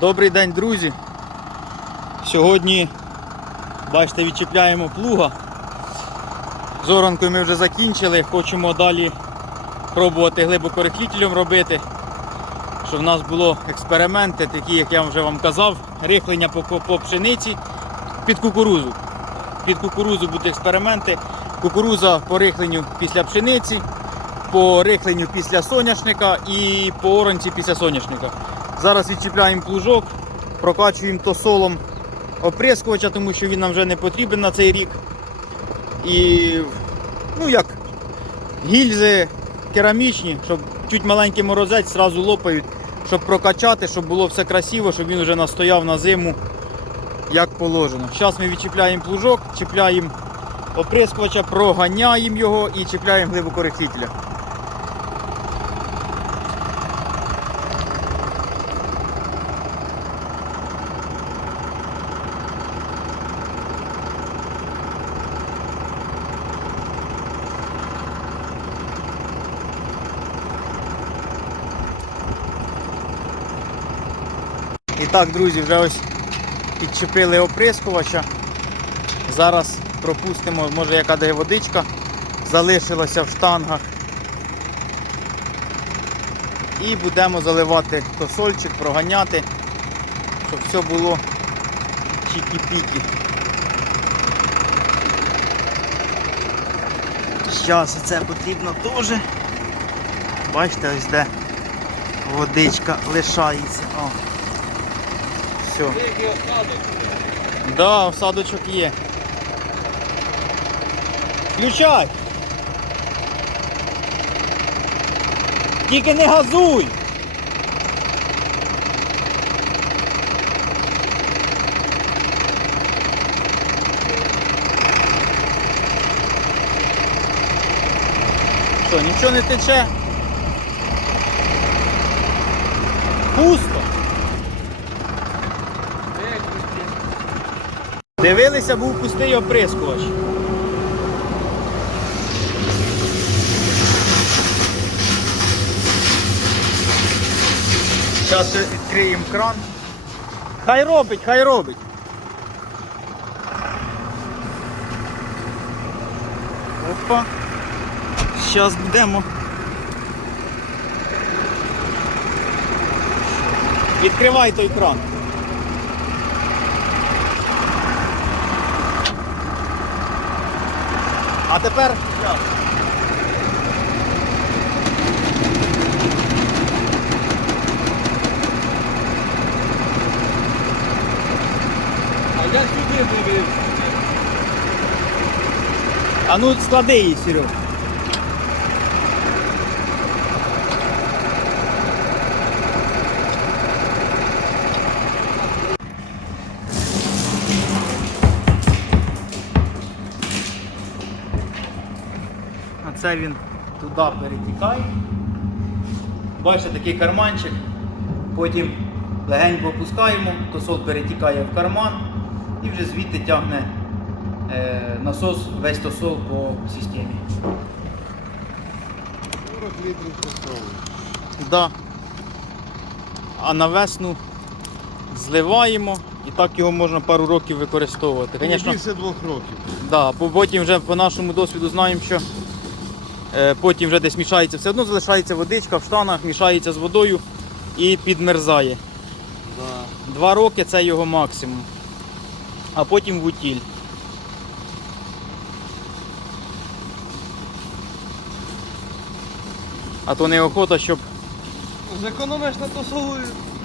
Добрий день, друзі. Сьогодні, бачите, відчіпляємо плуга. З оранкою ми вже закінчили. Хочемо далі пробувати глибокорихлітелем робити. Щоб в нас було експерименти, такі, як я вже вам казав, рихлення по, по пшениці під кукурузу. Під кукурузу будуть експерименти. Кукуруза по рихленню після пшениці, по рихленню після соняшника і по оранці після соняшника. Зараз відчіпляємо плужок, прокачуємо тосолом оприскувача, тому що він нам вже не потрібен на цей рік. І ну як гільзи керамічні, щоб чуть маленький морозець зразу лопають, щоб прокачати, щоб було все красиво, щоб він вже настояв на зиму як положено. Зараз ми відчіпляємо плужок, чіпляємо оприскувача, проганяємо його і чіпляємо глибокорихлітеля. І так, друзі, вже ось підчепили оприскувача. Зараз пропустимо, може яка де водичка залишилася в штангах. І будемо заливати косольчик, проганяти, щоб все було чікі-пікі. Зараз це потрібно теж. Бачите, ось де водичка лишається. О. Все. Да, осадочок є. Включай! Тільки не газуй! Що, нічого не тече? Пусто. Дивилися, був пустий оприскувач. Зараз відкриємо кран. Хай робить, хай робить. Опа. Зараз будемо. Відкривай той кран. А тепер. А я сюди вивів. А ну склади її, Серег. Це він туди перетікає. Бачите, такий карманчик. Потім легенько опускаємо, тосол перетікає в карман і вже звідти тягне е, насос, весь тосол по системі. 40 літрів посолу. Да. А на весну зливаємо і так його можна пару років використовувати. Звісно, Більше двох років. да, бо потім вже по нашому досвіду знаємо, що потім вже десь мішається, все одно залишається водичка в штанах, мішається з водою і підмерзає. Да. Два роки це його максимум. А потім в утіль. А то неохота, щоб Зекономиш на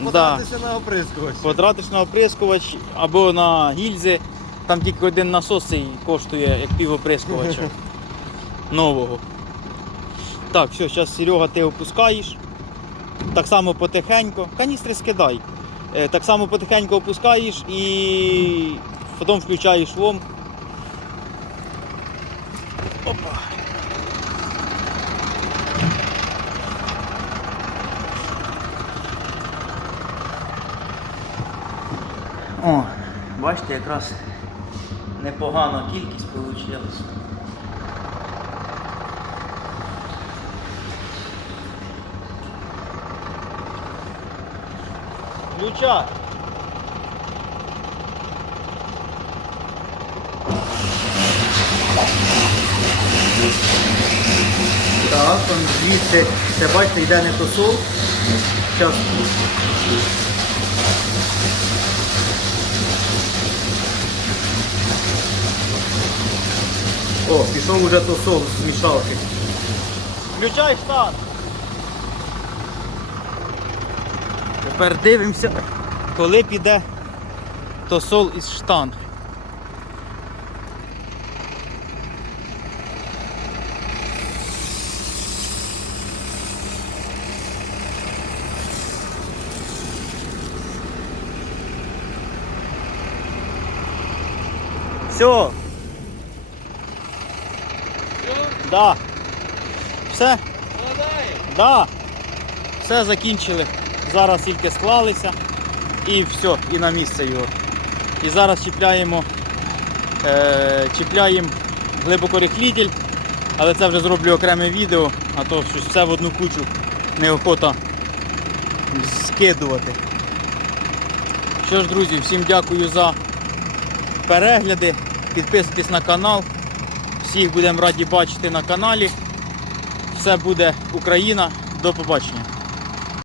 і Да. на оприскувач. потратиш на оприскувач або на гільзи. Там тільки один насос цей коштує як пів оприскувача нового. Так, все, зараз Серега ти опускаєш. Так само потихеньку. Каністри скидай. Е, Так само потихеньку опускаєш і потім включаєш лом. Опа. О, бачите, якраз непогана кількість вийшла. Включай. Так, там звідси, це бачите, йде не тосол. Зараз. О, пішов уже тосол з мішалки. Включай старт. Тепер дивимося, коли піде тосол із штанг. Все. Да. Все? Да. Все закінчили. Зараз тільки склалися і все, і на місце його. І зараз чіпляємо, е, чіпляємо глибокорихлітель, але це вже зроблю окреме відео, а то щось все в одну кучу неохота скидувати. Що ж, друзі, всім дякую за перегляди. Підписуйтесь на канал. Всіх будемо раді бачити на каналі. Все буде Україна. До побачення.